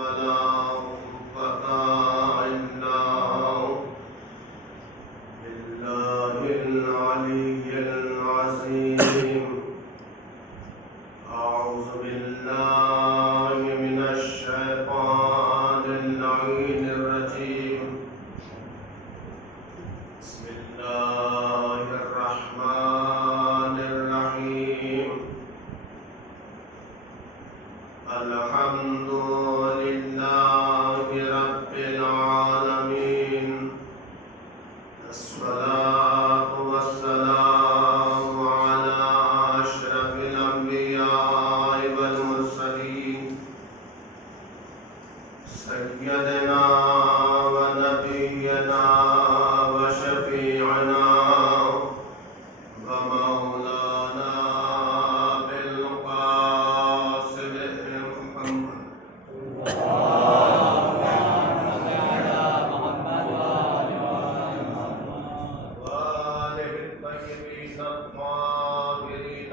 ولا قوة إلا بالله العلي العظيم. أعوذ بالله من الشيطان اللعين الرجيم. بسم الله الرحمن الرحيم. الحمد لله رب العالمين. الصلاة والسلام على أشرف الأنبياء والمرسلين سيدنا ونبينا وشفيعنا ومولانا بالقاسم محمد وآله الطيبين الطاهرين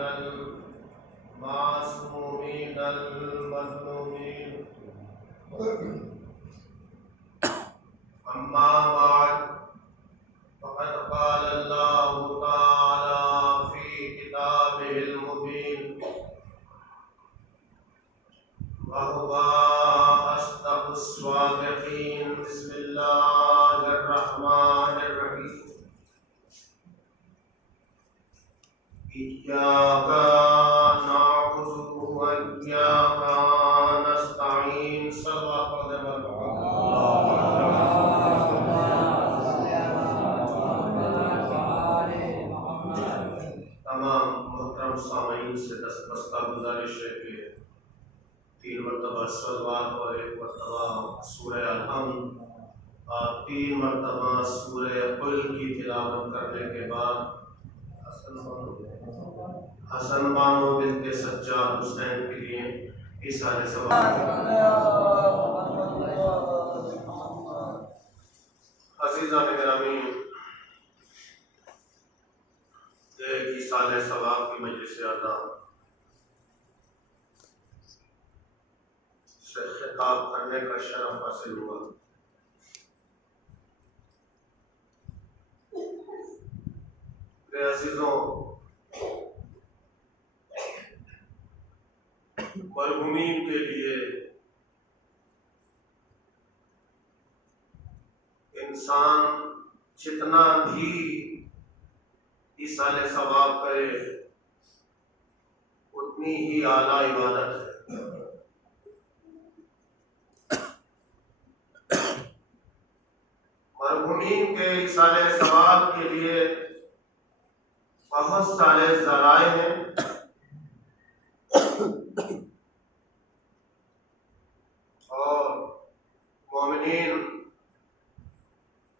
المعصومين المظلومين. أما بعد، فقد قال الله تعالى في كتابه المبين وهو أصدق الصادقين. بسم الله الرحمن الرحيم. إياك نعبد وإياك نستعين. صدق تمام محترم سامعین سے دستبستہ گزارش ہے کہ 3 مرتبہ صلوات اور 1 مرتبہ سورہ الحمد اور 3 مرتبہ سورہ قل کی تلاوت کرنے کے بعد حسن بانو بنت سجاد حسین کے لیے ایصال ثواب. عزیزان گرامی، ایصال ثواب کی مجلس اعلیٰ سے خطاب کرنے کا شرف حاصل ہوا. میرے عزیزوں، مرحومین کے لیے انسان جتنا بھی ایصال ثواب کرے اتنی ہی اعلیٰ عبادت ہے. مرحومین کے ایصال ثواب کے لیے بہت سارے ذرائع ہیں. اور مومنین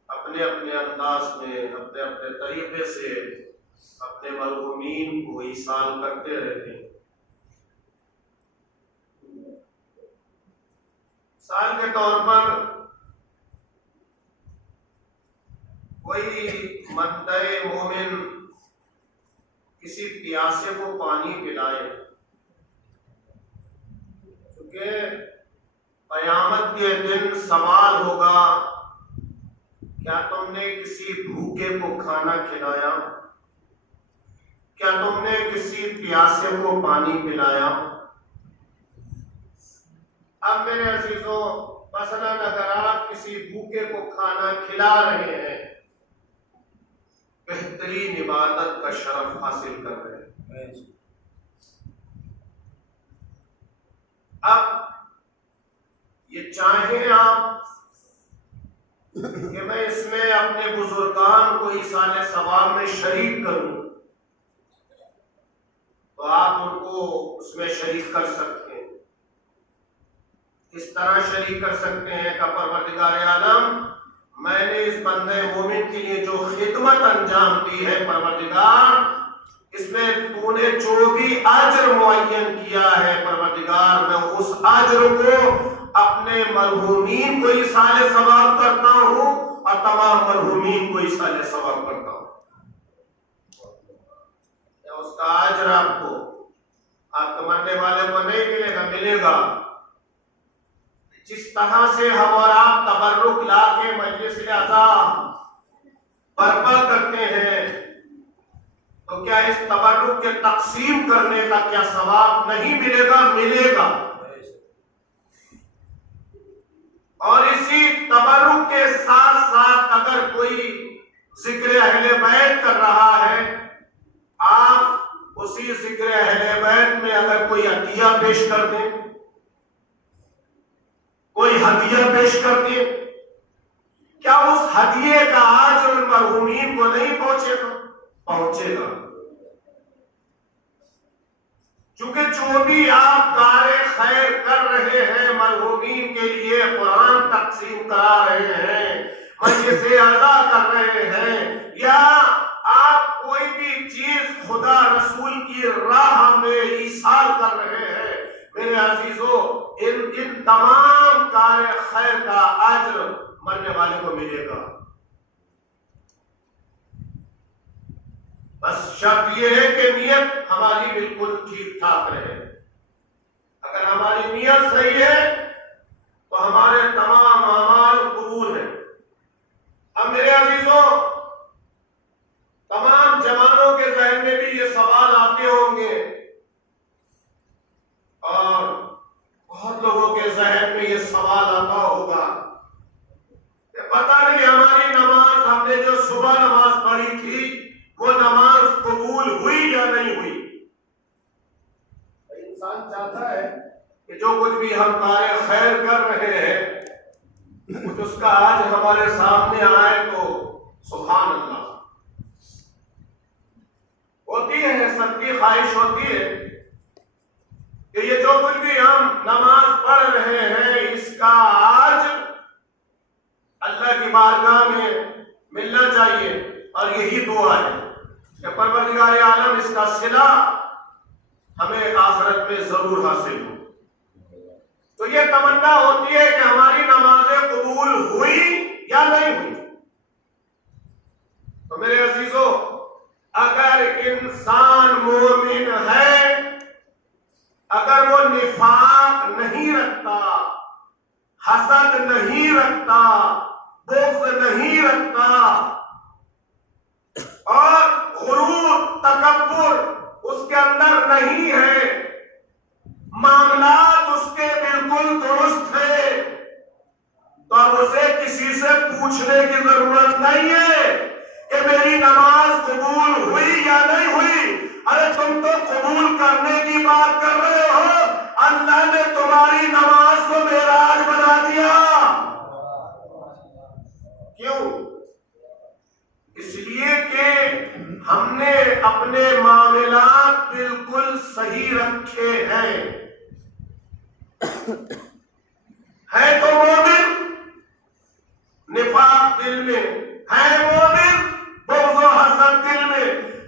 اپنے اپنے انداز میں اپنے اپنے طریقے سے اپنے مرحومین کو ایصال کرتے رہتے ہیں. مثال کے طور پر کوئی مندہ مومن کسی پیاسے کو پانی پلائے، کیونکہ قیامت کے دن سوال ہوگا کیا تم نے کسی بھوکے کو کھانا کھلایا؟ کیا تم نے کسی پیاسے کو پانی پلایا؟ اب میرے عزیزوں، مثلا اگر آپ کسی بھوکے کو کھانا کھلا رہے ہیں، بہترین عبادت کا شرف حاصل کر رہے ہیں. اب یہ چاہیں آپ کہ میں اس میں اپنے بزرگان کو ایصال ثواب میں شریک کروں، تو آپ ان کو اس میں شریک کر سکتے ہیں. اس طرح شریک کر سکتے ہیں کہ پروردگار عالم، میں نے اس بندے مومن کے لیے جو خدمت انجام دی ہے، پروردگار اس میں تو نے جو بھی اجر معین کیا ہے، پروردگار میں اس اجر کو اپنے مرحومین کو ایصال ثواب کرتا ہوں اور تمام مرحومین کو ایصال ثواب کرتا ہوں. اس کا اجر آپ کو، آپ کے مرنے والے کو نہیں ملے گا، ملے گا. جس طرح سے ہم اور آپ تبرک لا کے مجلس اعضا برپا کرتے ہیں، تو کیا اس تبرک کے تقسیم کرنے کا کیا ثواب نہیں ملے گا؟ ملے گا۔ اور اسی تبرک کے ساتھ ساتھ اگر کوئی ذکر اہل بیت کر رہا ہے، آپ اسی ذکر اہل بیت میں اگر کوئی عطیہ پیش کر دیں، کوئی ہدیہ پیش کر دیں، کیا اس ہدیے کا اجر ان مرحومین کو نہیں پہنچے گا؟ پہنچے گا۔ چونکہ جو بھی آپ کار خیر کر رہے ہیں، مرحومین کے لیے قرآن تقسیم کرا رہے ہیں، مجلس اعضا کر رہے ہیں، یا آپ کوئی بھی چیز خدا رسول کی راہ میں ایصال کر رہے ہیں، میرے عزیزو، ان تمام کار خیر کا اجر مرنے والے کو ملے گا۔ بس شرط یہ ہے کہ نیت ہماری بالکل ٹھیک ٹھاک رہے۔ اگر ہماری نیت صحیح ہے تو ہمارے تمام اعمال قبول ہیں۔ اب میرے عزیزوں، تمام جوانوں کے ذہن میں بھی یہ سوال آتے ہوں گے، اور بہت لوگوں کے ذہن میں یہ سوال آتا ہوگا کہ پتہ نہیں ہماری نماز، ہم نے جو صبح نماز پڑھی تھی، وہ نماز قبول ہوئی یا نہیں ہوئی۔ انسان چاہتا ہے کہ جو کچھ بھی ہم کار خیر کر رہے ہیں کچھ اس کا آج ہمارے سامنے آئے تو سبحان اللہ ہوتی ہے، سب کی خواہش ہوتی ہے کہ یہ جو کچھ بھی ہم نماز پڑھ رہے ہیں، اس کا آج اللہ کی بارگاہ میں ملنا چاہیے، اور یہی دعا ہے کہ پروردگار عالم اس کا صلہ ہمیں آخرت میں ضرور حاصل ہو۔ تو یہ تمنا ہوتی ہے کہ ہماری نمازیں قبول ہوئی یا نہیں ہوئی۔ تو میرے عزیزو، اگر انسان مومن ہے، اگر وہ نفاق نہیں رکھتا، حسد نہیں رکھتا، بغض نہیں رکھتا، اور غرور تکبر اس کے اندر نہیں ہے، معاملات اس کے بالکل درست ہے، تو اب اسے کسی سے پوچھنے کی ضرورت نہیں ہے کہ میری نماز قبول ہوئی یا نہیں ہوئی۔ ارے تم تو قبول کرنے کی بات کر رہے ہو، اللہ نے تمہاری نماز کو معراج بنا دیا۔ کیوں؟ اس لیے کہ ہم نے اپنے معاملات بالکل صحیح رکھے ہیں۔ ہے تو مومن، نفاق دل میں ہے، مومن بغض و حسد دل میں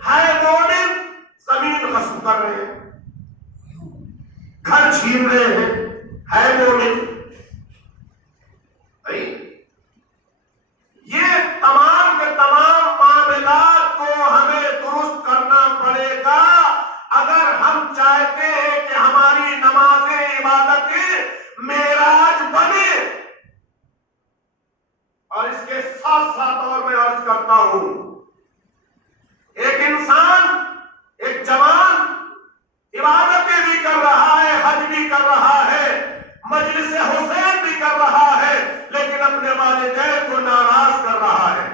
ہے، مومن زمین غصب کر رہے ہیں، گھر چھین رہے ہیں، ہے مومن۔ یہ تمام کے تمام معاملات کو ہمیں درست کرنا پڑے گا اگر ہم چاہتے ہیں کہ ہماری نمازیں، عبادتیں معراج بنے۔ اور اس کے ساتھ ساتھ اور میں عرض کرتا ہوں، ایک انسان، ایک جوان عبادتیں بھی کر رہا ہے، حج بھی کر رہا ہے، مجلس حسین بھی کر رہا ہے، لیکن اپنے والدین کو ناراض کر رہا ہے،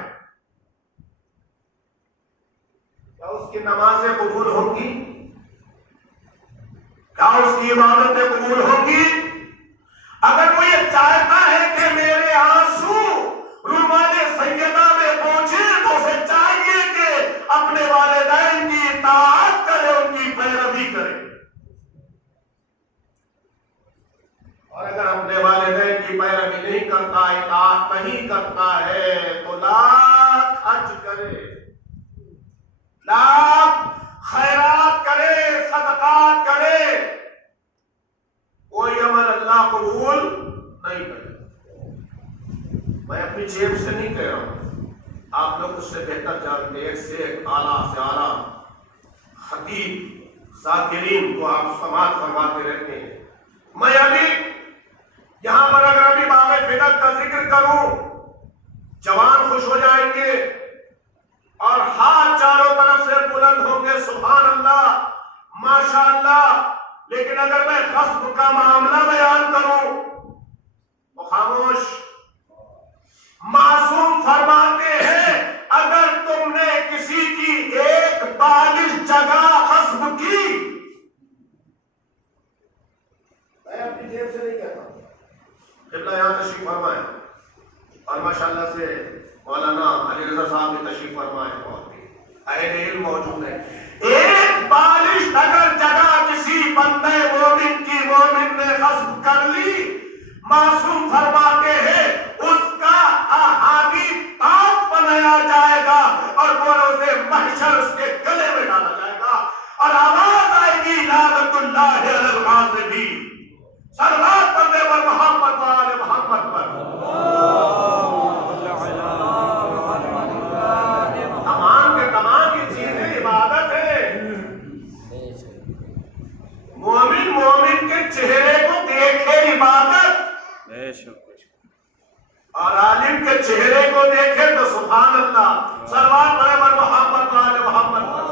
کیا اس کی نمازیں قبول ہوں گی؟ کیا اس کی عبادتیں قبول ہوں گی؟ اگر وہ یہ چاہتا ہے کہ میرے آنسو رومان سیدہ میں پہنچے تو اسے چاہیے کہ اپنے والدین کی اطاعت کرے، ان کی پیروی کرے، اور اگر اپنے والدین کی پیروی نہیں کرتا، اطاعت نہیں کرتا ہے، تو لاکھ حج کرے، لاکھ خیرات کرے، صدقات کرے، کوئی عمل اللہ قبول نہیں کرے۔ میں اپنی جیب سے نہیں کہہ رہا ہوں، آپ لوگ اس سے بہتر جانتے ہیں، ایک سے ایک اعلیٰ سے اعلیٰ خطیب ذاکرین کو آپ سماعت فرماتے رہتے ہیں۔ میں ابھی یہاں پر اگر ابھی باب فدق کا ذکر کروں جوان خوش ہو جائیں گے اور ہاتھ چاروں طرف سے بلند ہوں گے سبحان اللہ ماشاء اللہ. لیکن اگر میں غصب کا معاملہ بیان کروں تو خاموش. معصوم فرماتے ہیں اگر تم نے کسی کی ایک بالغ جگہ غصب کی، میں اپنی جیب سے نہیں کہتا، قبلہ یہاں تشریف فرمائے اور ماشاءاللہ سے مولانا علی رضا صاحب نے تشریف فرمائے، بہت اہل علم موجود ہے. ایک بالغ اگر جگہ کسی بندے مومن کی مومن نے غصب کر لی، معصوم فرماتے ہیں اس کا احادی پاک بنایا جائے گا اور وہ روزے محشر اس کے گلے میں ڈالا جائے گا اور آواز آئے گی لعنت اللہ علی الغاصبین. صلوات پڑھنے پر محمد و آل محمد پر. تمام کے تمام یہ چیزیں عبادت ہے. مومن مومن کے چہرے کو دیکھے عبادت اور عالم کے چہرے کو دیکھے تو سبحان اللہ. صلوات پڑھے پر محمد و آل محمد پر.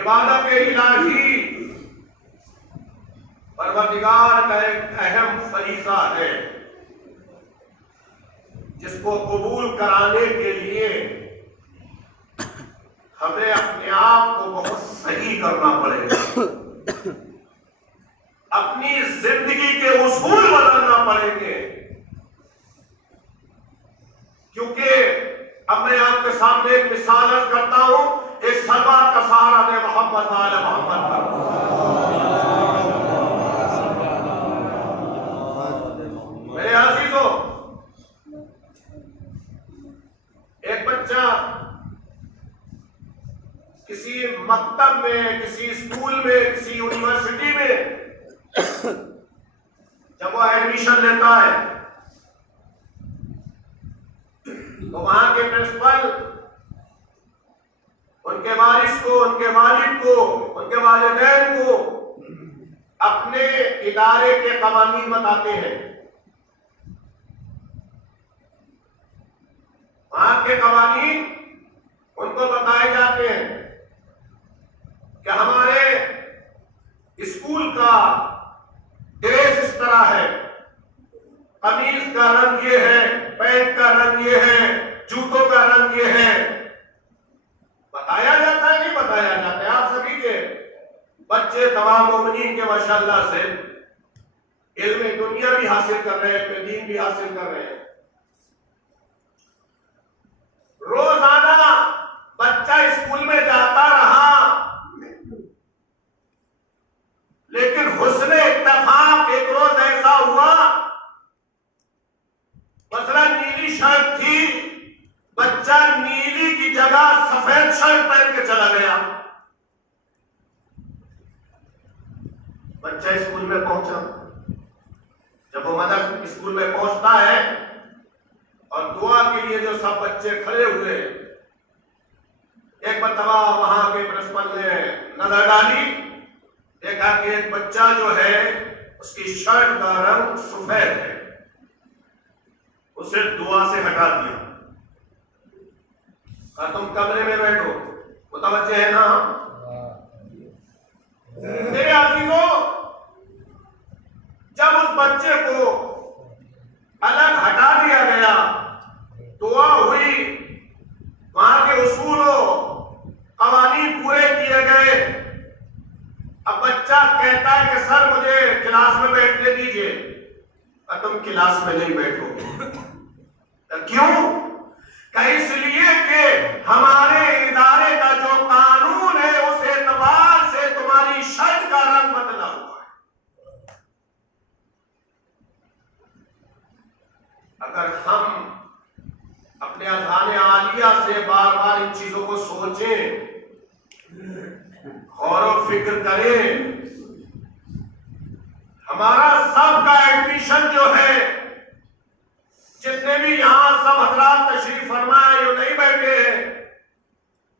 عبادت الہی پروردگار کا ایک اہم فریضہ ہے جس کو قبول کرانے کے لیے ہمیں اپنے آپ کو بہت صحیح کرنا پڑے گا، اپنی زندگی کے اصول بدلنا پڑیں گے. کیونکہ اب میں آپ کے سامنے ایک مثال عرض کرتا ہوں. ایک سلوات کا سہارا دے محمد آل محمد پر. میرے عزیزو، ایک بچہ کسی مکتب میں، کسی اسکول میں، کسی یونیورسٹی میں جب وہ ایڈمیشن لیتا ہے تو وہاں کے پرنسپل ان کے وارث کو، ان کے والد کو، ان کے والدین کو اپنے ادارے کے قوانین بتاتے ہیں. وہاں کے قوانین ان کو بتائے جاتے ہیں کہ ہمارے اسکول کا ڈریس اس طرح ہے، قمیض کا رنگ یہ ہے، پینٹ کا رنگ یہ ہے، جوتوں کا رنگ یہ ہے. بتایا جاتا ہے نہیں بتایا جاتا ہے. آپ سبھی کے بچے تمام مومنین کے ماشاءاللہ سے علم دنیا بھی حاصل کر رہے ہیں، علم دین بھی حاصل کر رہے ہیں. روزانہ بچہ اسکول میں جاتا رہا، لیکن حسن اتفاق ایک روز ایسا ہوا، مثلا نیلی شرٹ تھی، بچہ نیلی کی جگہ سفید شرٹ پہن کے چلا گیا. بچہ اسکول میں پہنچا. جب وہ مدرسہ اسکول میں پہنچتا ہے اور دعا کے لیے جو سب بچے کھڑے ہوئے، ایک مرتبہ وہاں کے پرنسپل نے نظر ڈالی، دیکھا کہ ایک بچہ جو ہے اس کی شرٹ کا رنگ سفید ہے. اسے دعا سے ہٹا دیا، کہا تم کمرے میں بیٹھو. متوجہ ہے نا؟ میرے عزیزو، جب اس بچے کو الگ ہٹا دیا گیا، دعا ہوئی، وہاں کے اصول و قوانین پورے کیے گئے. اب بچہ کہتا ہے کہ سر مجھے کلاس میں بیٹھنے دیجیے. تم کلاس میں نہیں بیٹھو گے. کیوں؟ کہ اس لیے کہ ہمارے ادارے کا جو قانون ہے اس اعتبار سے تمہاری شرٹ کا رنگ بدلا ہوا ہے. اگر ہم اپنے اذہان عالیہ سے بار بار ان چیزوں کو سوچیں، غور و فکر کریں، ہمارا سب کا ایڈمیشن جو ہے، جتنے بھی یہاں سب حضرات تشریف فرمائے جو نہیں بیٹھے ہیں،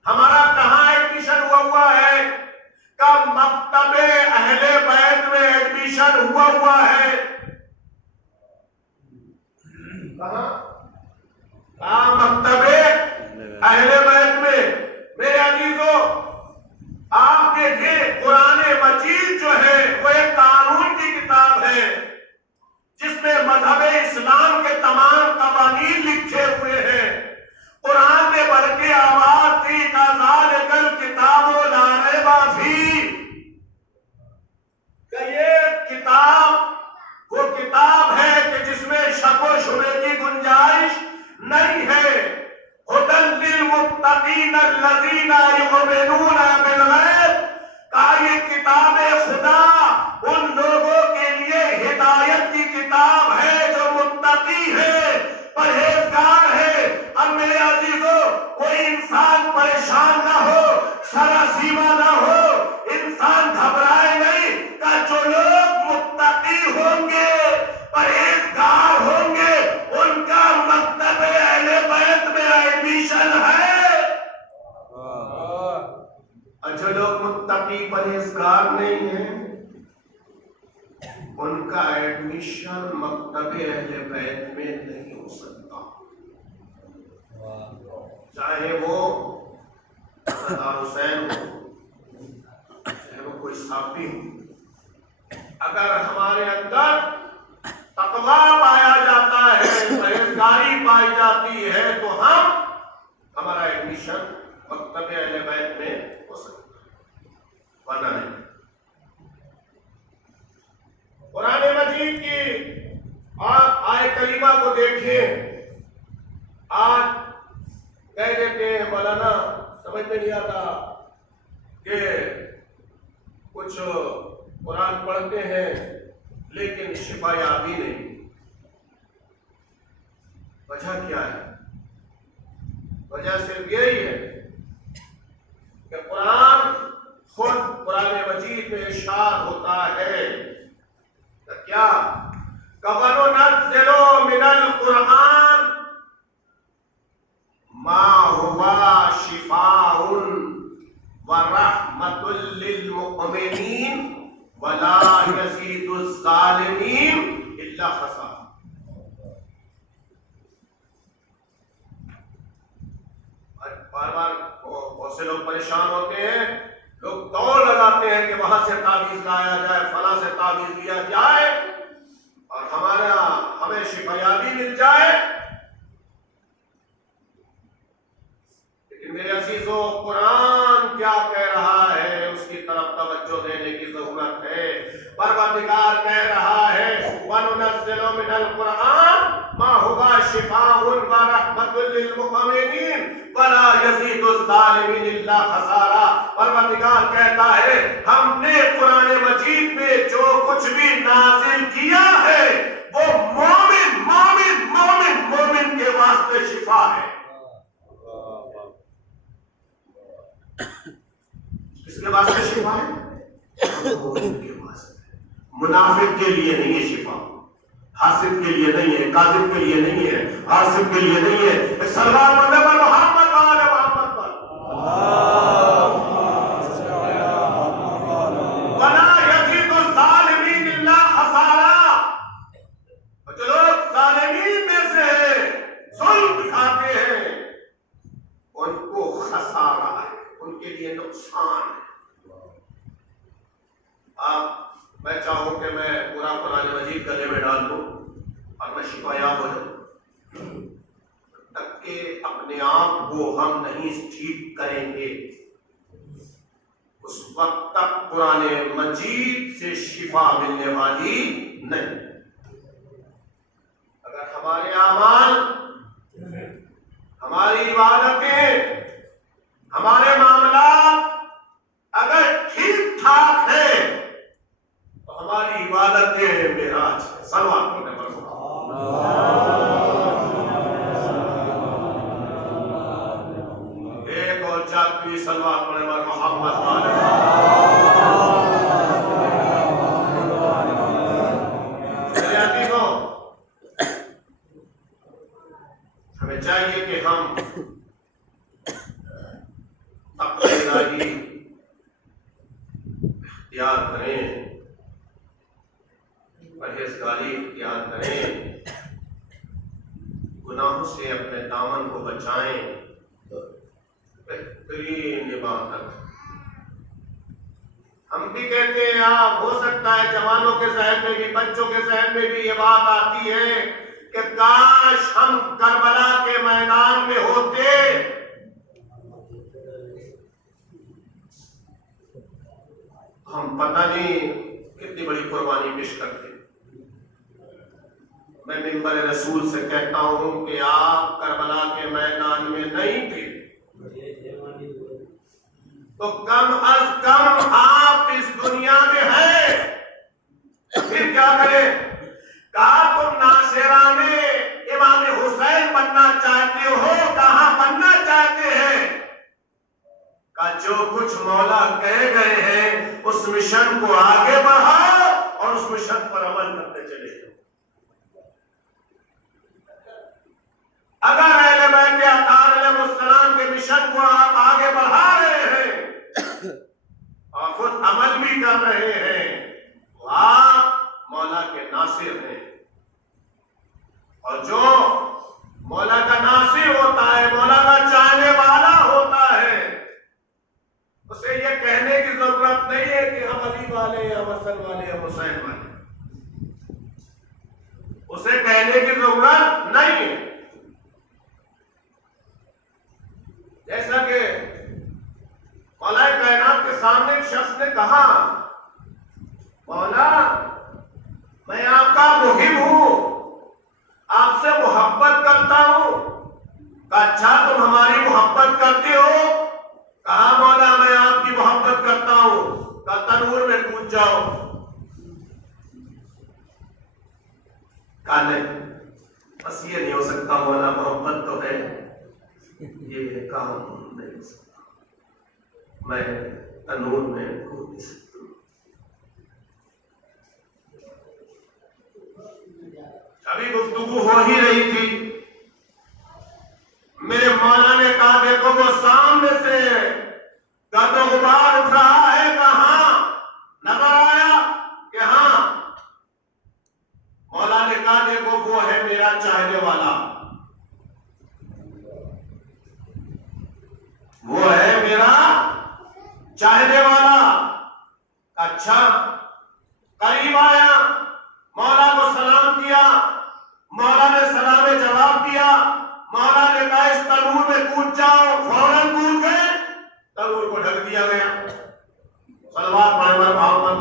ہمارا کہاں ایک چھپا ہوا ہے. کہاں؟ مکتب اہل بیت میں. میرے عزیزو آپ دیکھیں قرآن مجید جو ہے وہ ایک قانون کی کتاب ہے جس میں مذہب اسلام کے تمام قوانین لکھے ہوئے ہیں. قرآن نے بڑھ کے آواز دی ذالک الکتاب لا ریب فیہ کہ یہ کتاب وہ کتاب ہے کہ جس میں شک و شبہ کی گنجائش نہیں ہے. ھدی للمتقین الذین یؤمنون بالغیب کہ یہ کتاب خدا ان لوگوں کے لیے ہدایت کی کتاب ہے جو متقی ہے، پرہیزگار ہے. اب میرے عزیزو کوئی انسان پریشان نہ ہو، سراسیمہ نہ ہو، انسان گھبرائے نہیں کہ جو لوگ متقی ہوں گے، پرہیزگار ہوں گے، ان کا مکتب اہل بیت میں ایڈمیشن ہے. اور جو لوگ متقی پرہیزگار نہیں ہیں ان کا ایڈمیشن مکتب اہل بیت میں نہیں ہو سکتا، چاہے وہ سردار حسین ہو، چاہے وہ کوئی صحابی ہو. اگر ہمارے اندر تقویٰ پایا جاتا ہے، پرہیزگاری پائی جاتی ہے تو ہمارا ایڈمیشن مکتب اہل بیت میں ہو سکتا ہے، ورنہ نہیں. قرآن مجید کی آپ آئے کریمہ کو دیکھیں. آج کہہ دیتے ہیں مولانا سمجھ میں نہیں آتا کہ کچھ قرآن پڑھتے ہیں لیکن شفا یابی نہیں. وجہ کیا ہے؟ وجہ صرف یہی ہے کہ قرآن خود قرآن مجید میں ارشاد ہوتا ہے کیا وَنُنَزِّلُ مِنَ الْقُرْآنِ مَا هُوَ شِفَاءٌ وَرَحْمَةٌ لِّلْمُؤْمِنِينَ وَلَا يَزِيدُ الظَّالِمِينَ إِلَّا خَسَارًا. بار بار بہت سے لوگ پریشان ہوتے ہیں، لوگ دوڑ لگاتے ہیں کہ وہاں سے تعویذ لایا جائے، فلاں سے تعویذ لیا جائے اور ہمیں شفا یابی مل جائے. لیکن میرے عزیزو قرآن کیا کہہ رہا ہے اس کی طرف توجہ دینے کی ضرورت ہے. پروردگار کہہ رہا ہے وَنُنَزِّلُ مِنَ الْقُرْآنِ مَا هُوَ شِفَاءٌ وَرَحْمَةٌ لِّلْمُؤْمِنِينَ وَلَا يَزِيدُ الظَّالِمِينَ إِلَّا خَسَارًا. پروردگار کہتا ہے ہم نے قرآن مجید میں جو کچھ بھی نازل کیا ہے وہ مومن مومن مومن مومن کے واسطے شفا ہے. کس کے واسطے شفا ہے؟ مومن کے واسطے. منافق کے لیے نہیں ہے شفا، حاسد کے لیے نہیں ہے، کاذب کے لیے نہیں ہے، عاصب کے لیے نہیں ہے. سلوات پڑھنے پر محمد وآل محمد پر وَلَا يَزِيدُ الظَّالِمِينَ إِلَّا خَسَارًا. جو لوگ ظالمین میں سے ظلم دکھاتے ہیں ان کو خسارہ ہے، ان کے لیے نقصان ہے. میں چاہوں کہ میں پورا قرآن مجید گلے میں ڈال دوں اور میں شفا یاب ہو جاؤں، تک کہ اپنے آپ کو ہم نہیں ٹھیک کریں گے اس وقت تک قرآن مجید سے شفا ملنے والی نہیں. اگر ہمارے اعمال، ہماری عبادتیں، ہمارے معاملات اگر ٹھیک ٹھاک ہیں تو ہماری عبادتیں معراج ہے. صلوات پڑھنے پر ایک اور چاہتی صلوات پڑھنے پر محمد والے. ہمیں چاہیے کہ ہم تقوی الہی اختیار کریں. پرہیزگاری اختیار کریں، گناہوں سے اپنے دامن کو بچائیں، بہترین عبادت۔ ہم بھی کہتے ہیں آپ، ہو سکتا ہے جوانوں کے ذہن میں بھی، بچوں کے ذہن میں بھی یہ بات آتی ہے کہ کاش ہم کربلا کے میدان میں ہوتے، ہم پتہ نہیں کتنی بڑی قربانی پیش کرتے۔ میں منبر رسول سے کہتا ہوں کہ آپ کربلا کے میدان میں نہیں تھے تو کم از کم آپ اس دنیا میں ہیں، پھر کیا کریں؟ کہا تم ناصرانے امام حسین بننا چاہتے ہو، کہاں بننا چاہتے ہیں؟ کہا جو کچھ مولا کہہ گئے ہیں اس مشن کو آگے بڑھاؤ اور اس مشن پر عمل کرتے چلے جاؤ۔ اگر اہل بیت اطہار علیہ السلام کے مشن کو آپ آگے بڑھا رہے ہیں اور خود عمل بھی کر رہے ہیں تو آپ مولا کے ناصر ہیں، اور جو مولا کا ناصر ہوتا ہے، مولا کا چاہنے والا ہوتا ہے، اسے یہ کہنے کی ضرورت نہیں ہے کہ ہم علی والے ہیں، ہم حسن والے ہیں، ہم حسین والے ہیں، اسے کہنے کی ضرورت نہیں ہے۔ جیسا کہ مولا کائنات کے سامنے ایک شخص نے کہا، مولا میں آپ کا محب ہوں، آپ سے محبت کرتا ہوں۔ کہا اچھا تم ہماری محبت کرتے ہو؟ کہا مولا میں آپ کی محبت کرتا ہوں۔ کہا تنور میں کود جاؤ۔ کہا نہیں، بس یہ نہیں ہو سکتا مولا، محبت تو ہے، یہ کام نہیں ہو سکتا، میں تنور میں کود نہیں سکتا۔ ابھی گفتگو ہو ہی رہی تھی، میرے مولا نے کہا دیکھو وہ سامنے سے گرد و غبار اٹھ رہا ہے، کہاں نظر آیا کہ ہاں؟ مولا نے کہا دیکھو وہ ہے میرا چاہنے والا، وہ ہے میرا چاہنے والا۔ اچھا، قریب آیا، مولا کو سلام کیا، مولا نے سلام جواب دیا، مولا نے کہا اس تنور میں کود جاؤ، فوراً کود گئے، تنور کو ڈھک دیا گیا۔ صلوات پڑھیں محمد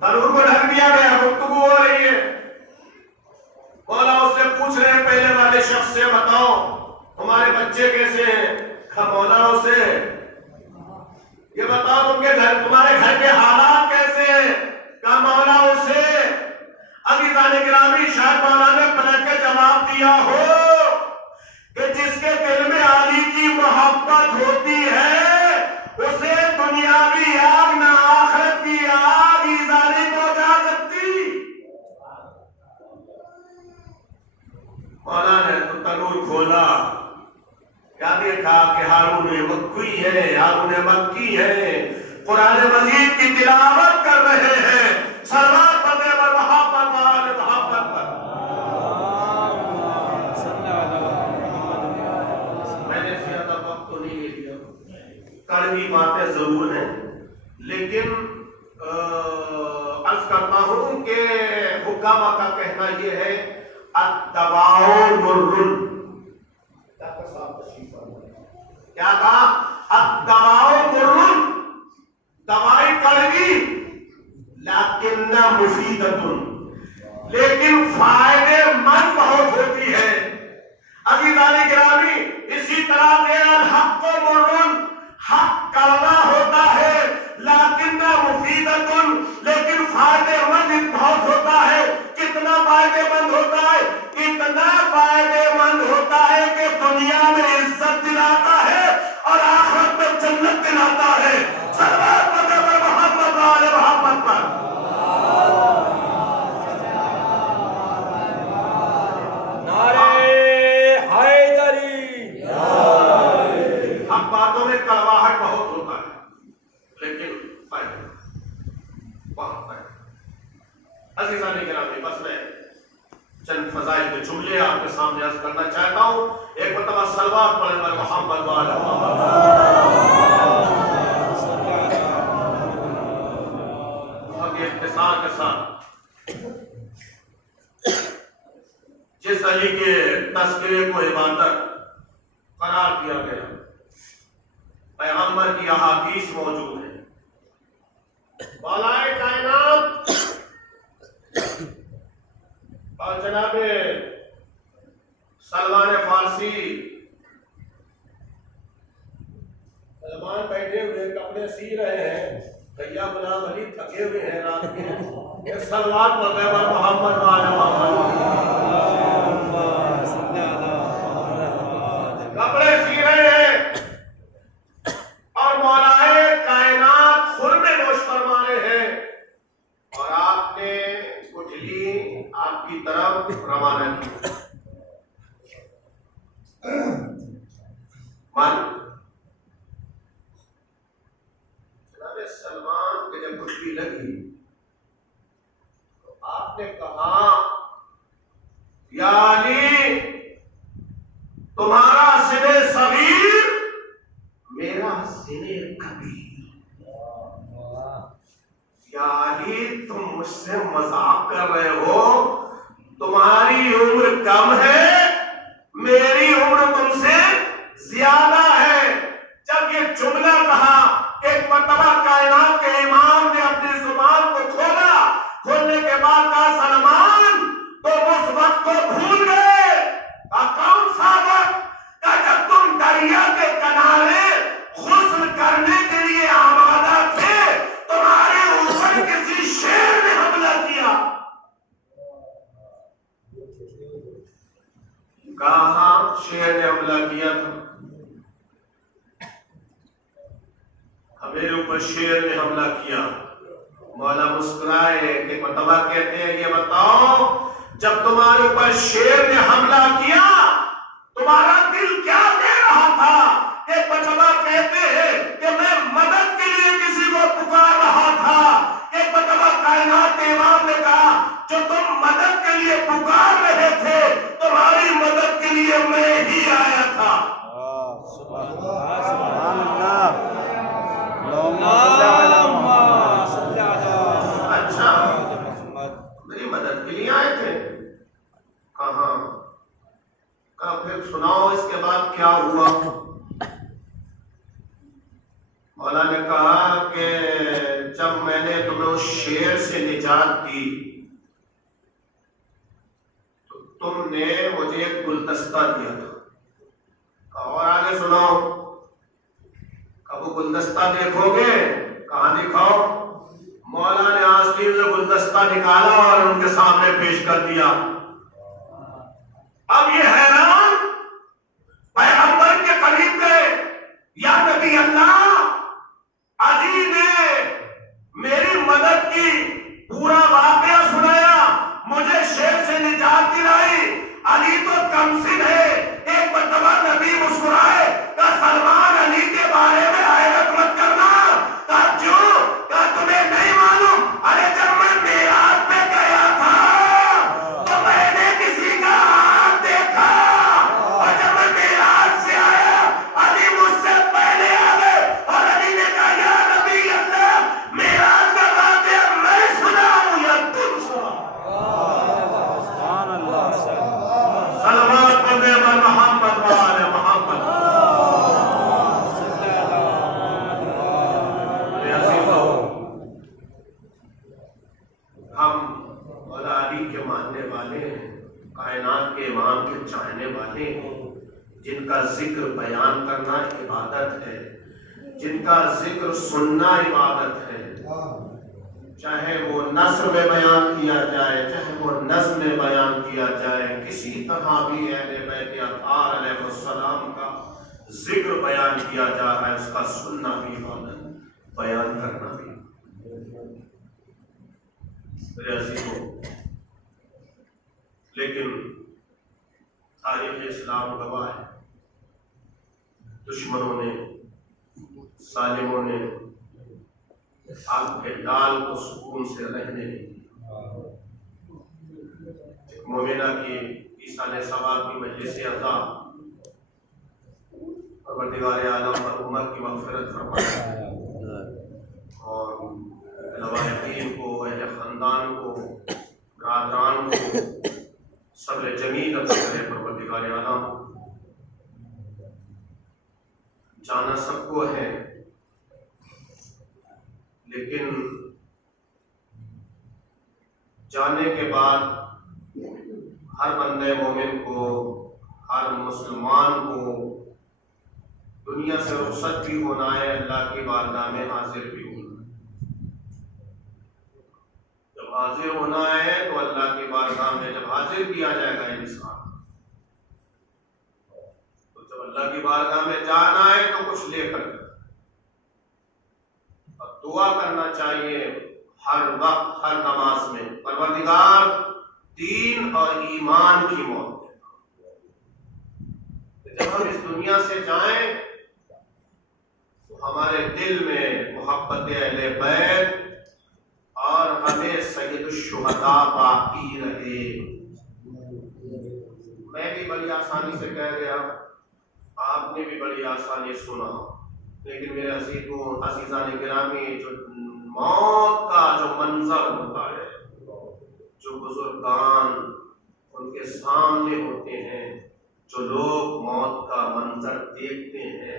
تنور کو ڈھک دیا گیا۔ گفتگو ہو رہی ہے، مولا اس سے پوچھ رہے ہیں پہلے والے شخص سے، بتاؤ تمہارے بچے کیسے ہیں؟ کہا مولا اسے یہ بتاؤ تمہارے گھر کے حالات کیسے ہیں؟ کہا مولا اسے۔ عزیزان گرامی، شاید مولا نے پلٹ کے جواب دیا ہو کہ جس کے دل میں علی کی محبت ہوتی ہے اسے دنیاوی آگ نہ آخرت کی آگ ایزانی کو جا سکتی۔ مولا نے تو تنور کھولا، کیا دیکھا کہ ہارون مکی ہے، ہارون مکی ہے، قرآن مجید کی تلاوت کر رہے ہیں، صلوات پڑھنے پر محبت پر محبت پر۔ میں نے زیادہ وقت تو نہیں لیا، کڑوی باتیں ضرور ہیں، لیکن عرض کرتا ہوں کہ حکامہ کا کہنا یہ ہے الدواء مر، کیا کہا؟ الدواء مر، دوائی کڑوی لیکن مفیدۃ، لیکن فائدے مند بہت ہوتی ہے۔ عزیزان گرامی، اسی طرح سے الحق مر، حق کڑوا ہوتا ہے لیکن مفیدۃ، لیکن فائدے مند بہت ہوتا ہے۔ کتنا فائدے مند ہوتا ہے؟ اتنا فائدے مند ہوتا ہے کہ دنیا میں عزت دلاتا ہے اور آخرت میں جنت دلاتا ہے۔ صلوات پڑھیں پر محمد والے محمد پر۔ نعرہ حیدری۔ اب باتوں میں کڑواہٹ بہت ہوتا ہے، چند فضائل کے جملے آپ کے سامنے عرض کرنا چاہتا ہوں. ایک مرتبہ صلوات پڑھیں بر محمد وعلی محمد. اختصار کے ساتھ جس علی کے تذکرے کو عبادت قرار دیا گیا پیغمبر کی احادیث موجود ہیں. بالائے کائنات اور جناب سلمان فارسی سلمان بیٹھے ہوئے کپڑے سی رہے ہیں. بھیا غلام علی تھکے ہوئے ہیں رات کے. ایک صلوات پڑھ رہے ہیں محمد وعلی محمد. کپڑے سی رہے ہیں اور مولا کائنات خرمے نوش فرما رہے ہیں اور آپ نے گٹھلی آپ کی طرف روانہ کی. جناب سلمان کے جب گٹھلی لگی تو آپ نے کہا یا علی تمہارا سنے صغیر میرا سنے کبیر. یا علی تم مجھ سے مذاق کر رہے ہو. تمہاری عمر کم ہے میری عمر تم سے زیادہ ہے. جب یہ جملہ کہا ایک مرتبہ کائنات کے امام نے اپنی زبان کو کھولا. کھولنے کے بعد کہا سلمان تم اس وقت کو بھول گئے. کون سا وقت کہ جب تم دریا کے کنارے غسل کرنے کے لیے آمادہ تھے تمہارے اوپر کسی شیر نے حملہ کیا. کہاں شیر نے حملہ کیا تھا؟ میرے اوپر شیر نے حملہ کیا. مولا مسکرائے کہ مرتبہ کہتے ہیں یہ بتاؤ جب تمہارے اوپر شیر نے حملہ کیا تمہارا دل کیا دے رہا تھا؟ ایک مرتبہ کہتے ہیں کہ میں مدد کے لیے کسی کو پکار رہا تھا. ایک مرتبہ کائنات کے امام نے کہا جو تم مدد کے لیے پکار رہے تھے تمہاری مدد کے لیے میں ہی آیا تھا. اچھا میری مدد کے لیے آئے تھے؟ کہاں؟ کہا پھر سناؤ اس کے بعد کیا ہوا؟ مولا نے کہا کہ جب میں نے تمہیں اس شیر سے نجات دی تو تم نے مجھے ایک گلدستہ دیا تھا. اور آگے سناؤ. کب وہ گلدستہ دیکھو گے؟ کہاں دکھاؤ. مولا نے آستین سے گلدستہ نکالا اور ان کے سامنے پیش کر دیا. اب یہ حیران پیغمبر کے قریب گئے. یا نبی اللہ علی نے میری مدد کی پورا واقعہ سنایا مجھے شیر سے نجات دلائی. علی تو کم سن ہے. ایک مرتبہ نبی مسکرائے کہ سلمان علی کے بارے میں حیرت مت کرنا. کیوں؟ کیا تمہیں نہیں معلوم؟ ارے جب میں معراج پہ گیا تھا تو میں نے کسی کا ہاتھ دیکھا اور جب میں معراج سے آیا علی مجھ سے پہلے آ گئے اور علی نے کہا یا نبی اللہ معراج کا واقعہ میں سنا ہوں یا تم سنا؟ سبحان اللہ. صلوات پڑھنے پر محمد وعلی محمد. ہم مولا علی کے ماننے والے ہیں کائنات کے امام کے چاہنے والے ہیں جن کا ذکر بیان کرنا عبادت ہے جن کا ذکر سننا عبادت ہے. چاہے وہ نثر میں بیان کیا جائے چاہے وہ نظم میں بیان کیا جائے کسی طرح بھی اہل بیت اطہار علیہ السلام کا ذکر بیان کیا جا رہا ہے اس کا سننا بھی عبادت بیان کرنا بھی. میرے عزیزوں لیکن تاریخ اسلام گواہ ہے دشمنوں نے ظالموں نے آپ کے ڈال کو سکون سے رہنے نہیں دیا. مومنہ کی ایصال ثواب کی مجلس عطا، پروردگار عالم پر امت کی مغفرت فرمائے اور لوالدین کو، اہل خاندان کو، برادران کو صبر جمیل عطا کرے پروردگار عالم۔ جانا سب کو ہے، لیکن جانے کے بعد ہر بندے مومن کو، ہر مسلمان کو دنیا سے رخصت بھی ہونا ہے، اللہ کی بارگاہ میں حاضر بھی ہونا ہے۔ جب حاضر ہونا ہے تو اللہ کی بارگاہ میں جب حاضر کیا جائے گا انسان، تو جب اللہ کی بارگاہ میں جانا ہے تو کچھ لے کر اور دعا کرنا چاہیے ہر وقت، ہر نماز میں، پروردگار دین اور ایمان کی موت دینا۔ جب ہم اس دنیا سے جائیں تو ہمارے دل میں محبت اہل بیت اور ہمیں سید الشہداء باقی رہے۔ میں بھی بڑی آسانی سے کہہ گیا، آپ نے بھی بڑی آسانی سنا، لیکن میرے عزیزان گرامی، جو موت کا جو منظر ہوتا ہے، جو بزرگان ان کے سامنے ہوتے ہیں، جو لوگ موت کا منظر دیکھتے ہیں،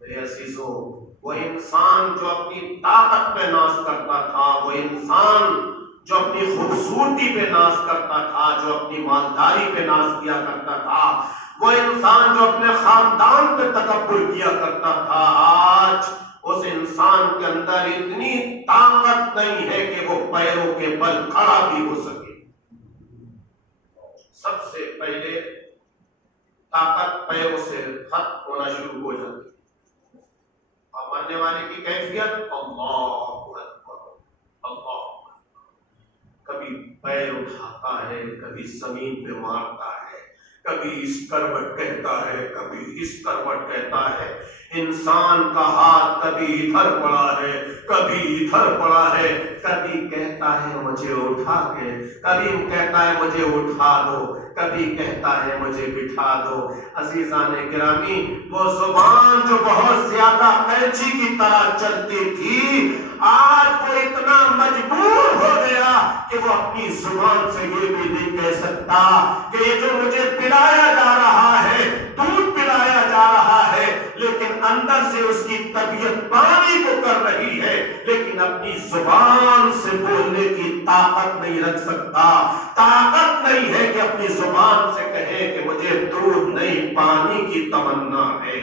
میرے عزیزوں، وہ انسان جو اپنی طاقت پہ ناز کرتا تھا، وہ انسان جو اپنی خوبصورتی پہ ناز کرتا تھا، جو اپنی مالداری پہ ناز کیا کرتا تھا، وہ انسان جو اپنے خاندان پہ تکبر کیا کرتا تھا، آج اس انسان کے اندر اتنی طاقت نہیں ہے کہ وہ پیروں کے بل کھڑا بھی ہو سکے۔ سب سے پہلے طاقت پیروں سے ختم ہونا شروع ہو جاتی ہے، اور مرنے والے کی کیفیت اللہ اکبر، اللہ اکبر۔ کبھی پیر اٹھاتا ہے، کبھی زمین پہ مارتا ہے، کبھی اس کروٹ کہتا ہے، کبھی اس کروٹ کہتا ہے۔ انسان کا ہاتھ کبھی ادھر پڑا ہے، کبھی ادھر پڑا ہے، کبھی کہتا ہے مجھے اٹھا کے، کبھی کہتا ہے مجھے اٹھا دو، کبھی کہتا ہے مجھے بٹھا دو۔ عزیزان گرامی، وہ زبان جو بہت زیادہ قینچی کی طرح چلتی تھی، آج وہ اتنا مجبور ہو گیا کہ وہ اپنی زبان سے یہ بھی نہیں کہہ سکتا کہ یہ جو مجھے پلایا جا رہا ہے، دودھ پلایا جا رہا ہے، لیکن اندر سے اس کی طبیعت پانی کو کر رہی ہے، لیکن اپنی زبان سے بولنے کی طاقت نہیں رکھ سکتا۔ طاقت نہیں ہے کہ اپنی زبان سے کہے کہ مجھے دودھ نہیں، پانی کی تمنا ہے۔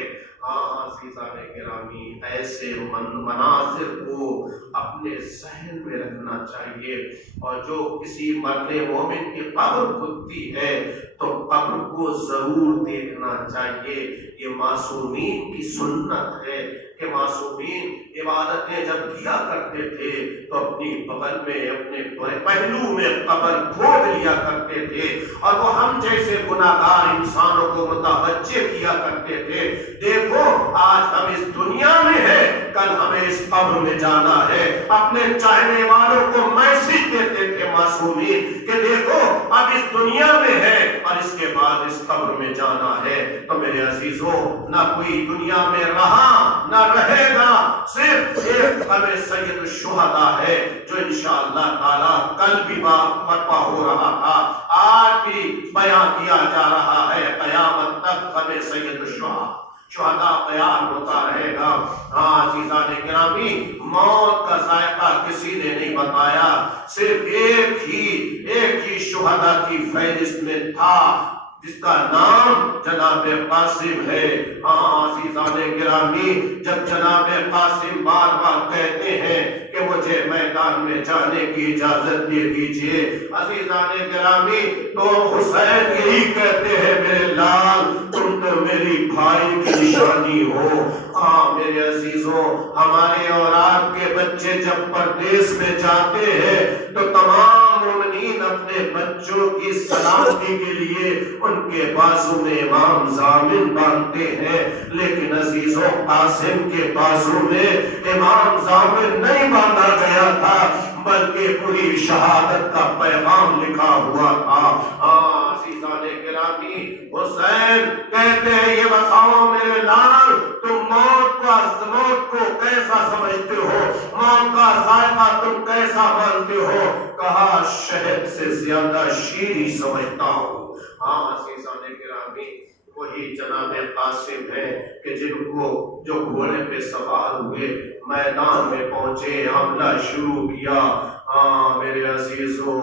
عزیزان گرامی، ایسے مناظر کو اپنے ذہن میں رکھنا چاہیے، اور جو کسی مرنے مومن کی قبر کھدتی ہے تو قبر کو ضرور دیکھنا چاہیے۔ یہ معصومین کی سنت ہے کہ معصومین عبادتیں جب کیا کرتے تھے تو اپنی بغل میں، اپنے پہلو میں قبر کھود لیا کرتے تھے، اور وہ ہم جیسے گناہگار انسانوں کو متوجہ کیا کرتے تھے۔ دیکھو آج ہم اس دنیا میں ہیں، کل ہمیں اس قبر میں جانا ہے۔ اپنے چاہنے والوں کو میسج دیتے تھے معصومین کہ دیکھو اب اس دنیا میں ہے اور اس کے بعد اس قبر میں جانا ہے۔ تو میرے عزیزوں، نہ کوئی دنیا میں رہا نہ رہے گا، صرف ایک ہمیں سید الشہداء ہے جو انشاءاللہ تعالی کل بھی برپا ہو رہا تھا، آج بھی بیان کیا جا رہا ہے، قیامت تک ہمیں سید الشہداء بیان ہوتا رہے گا۔ عزیزان گرامی، موت کا ذائقہ کسی نے نہیں بتایا، صرف ایک ہی شہداء کی فہرست میں تھا جس کا نام جناب قاسم ہے۔ عزیزان گرامی، جب جناب قاسم بار بار کہتے ہیں کہ مجھے میدان میں جانے کی اجازت دے دیجئے، عزیزان گرامی، تو حسین یہی کہتے ہیں میرے لال تم تو میری بھائی کی نشانی ہو۔ میرے عزیزوں، ہمارے اور آپ کے بچے جب پردیس میں جاتے ہیں تو تمام مومنین اپنے اپنے بچوں کی سلامتی کے لیے ان کے بازو میں امام ضامن باندھتے ہیں، لیکن عزیزوں قاسم کے بازو میں امام ضامن نہیں باندھا گیا تھا، بلکہ پوری شہادت کا پیغام لکھا ہوا تھا۔ عزیزان گرامی، حسین کہتے ہیں یہ بتاؤ میرے لال، تم موت کو کیسا سمجھتے ہو، موت کا ذائقہ تم کیسا مانتے ہو؟ کہا شہد سے زیادہ شیریں سمجھتا ہوں۔ عزیزان گرامی، وہی جناب قاسم ہے کہ جن کو جو گھوڑے پہ سوار ہوئے میدان میں پہنچے، حملہ شروع کیا۔ میرے عزیزوں،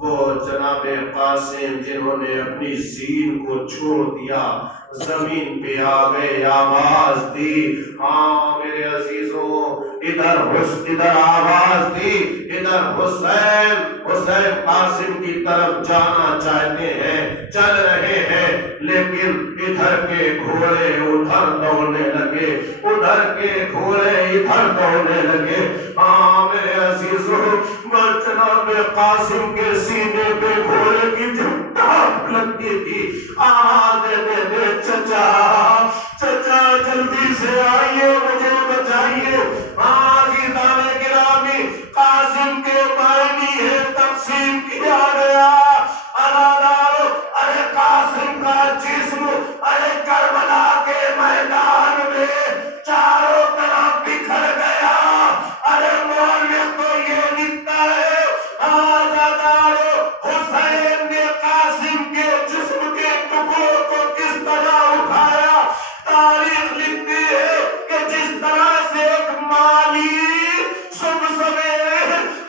وہ جناب قاسم جنہوں نے اپنی زین کو چھوڑ دیا، زمین پہ آ گئے، آواز دی۔ میرے عزیزوں، ادھر آواز دی، ادھر حسین قاسم کی طرف جانا چاہتے ہیں، چل رہے ہیں، لیکن ادھر کے گھوڑے ادھر دوڑنے لگے، ادھر کے گھوڑے ادھر دوڑنے لگے۔ میرے عزیزوں، جناب قاسم کے سینے پہ گھوڑے کی جو ٹانپ لگتی تھی، آواز دیتے تھے، چچا جلدی سے آئیے، مجھے بچائیے۔ عزیزان گرامی، قاسم کے معنی ہے تقسیم کیا گیا۔ ارے قاسم کا جسم کربلا کے میدان میں چاروں طرف بکھر گیا۔ مورخ تو یہ لکھتا ہے، حسین نے قاسم کے جسم کے ٹکڑوں کو کس طرح اٹھایا۔ تاریخ لکھتی ہے کہ جس طرح سے ایک مالی صبح سویرے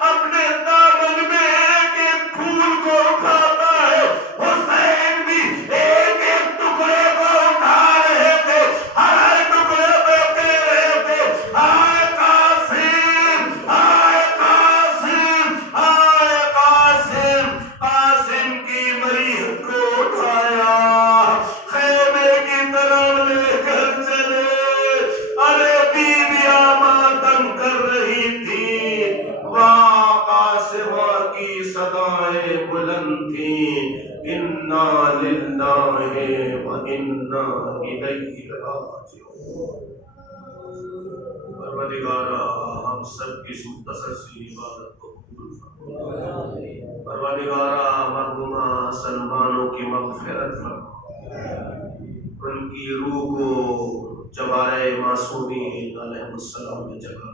اپنے دامن میں ایک پھول کو اٹھاتا ہے، حسین بھی ایک ایک ٹکڑے کو اٹھا رہے تھے، ہر ٹکڑے پہ کہہ رہے تھے، ہائے قاسم، ہائے قاسم، ہائے قاسم۔ قاسم کی مریض کو اٹھایا، خیمے کی طرف لے کر چلے۔ بیویاں ماتم کر رہی تھی، واہ قاسمہ کی صدائیں بلند تھیں، انا للہ و انا الیہ راجعون۔ پروردگارا ہم سب کی اس مختصر سی عبادت کو قبول فرما۔ پروردگارا مرحومہ سلمانوں کی مغفرت فرما، ان کی روح کو جبارۂ معصومین علیہ السلام میں جگہ۔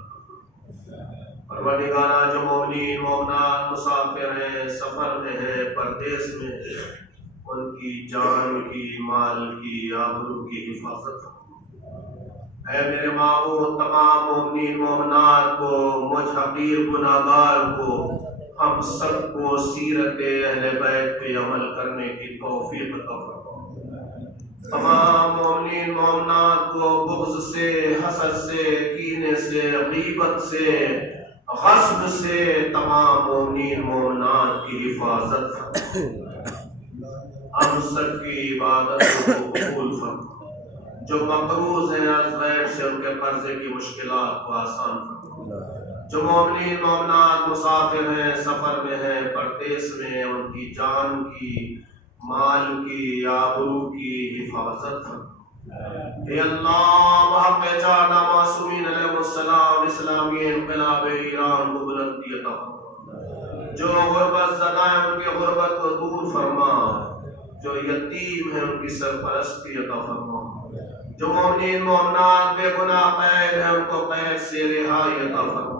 پروردگارا جو مومنین مومنات مسافر ہیں، سفر میں ہیں، پردیس میں ہیں، ان کی جان کی، مال کی، آبرو کی حفاظت فرما۔ اے میرے معبود، تمام مومنین مومنات کو، مجھ حقیر گناہگار کو، ہم سب کو سیرت اہل بیت پہ عمل کرنے کی توفیق عطا فرما۔ تمام مومنین مومنات کو بغض سے، حسد سے، کینے سے، غیبت سے، غصب سے تمام مومنین مومنات کی حفاظت فرما۔ ہم سب کی عبادت کو قبول فرما۔ جو مقروض ہیں از غیر سے، ان کے قرضے کی مشکلات کو آسان فرما۔ جو مومنین مومنات مسافر ہیں، سفر میں ہیں، پردیس میں ہیں، ان کی جان کی، مال کی، آبرو کی حفاظت فرما۔ اے اللہ، محق چارنا معصومین علیہ السلام اسلامی انقلاب ایران کو بلندی عطا فرما۔ جو غربت زدہ ہیں ان کی غربت کو دور فرما، جو یتیم ہیں ان کی سرپرستی عطا فرما، جو مومنین مومنات بے گناہ قید ہیں ان کو قید سے رہائی عطا فرما۔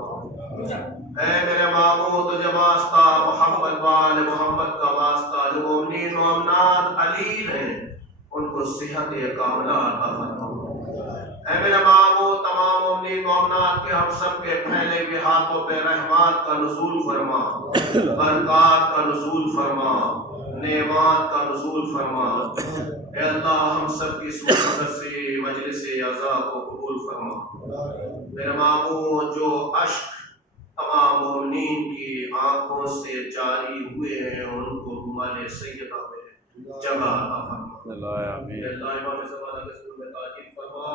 اے میرے معبود، تجھے واسطہ محمد وآل محمد کا واسطہ، جو مومنین مومنات علیل ہیں ان کو صحت کاملہ عطا فرما۔ اے میرے معبود، تمام مومنین مومنات کے ہم سب کے پھیلے ہوئے ہاتھوں پہ رحمات کا نزول فرما، برکات کا نزول فرما، نعمات کا نزول فرما۔ اے اللہ، ہم سب کی اس مختصر سی مجلس عزا کو قبول فرما۔ میرے معبود، جو اشک تمام مومنین کی آنکھوں سے جاری ہوئے ہیں ان کو رومال سیدہ میں جگہ عطا فرما۔ اللہ امام زمانہ کے سلوک میں تاکید فرما،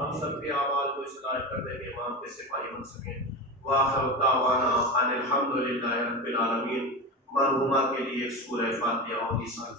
ہم سب کے اعمال کو اصلاح کرنے کے امام کے سپاہی بن سکیں۔ وآخر دعوانا ان الحمد للہ رب العالمین۔ مرحومہ کے لیے ایک سورہ فاتحہ اور عیسیٰ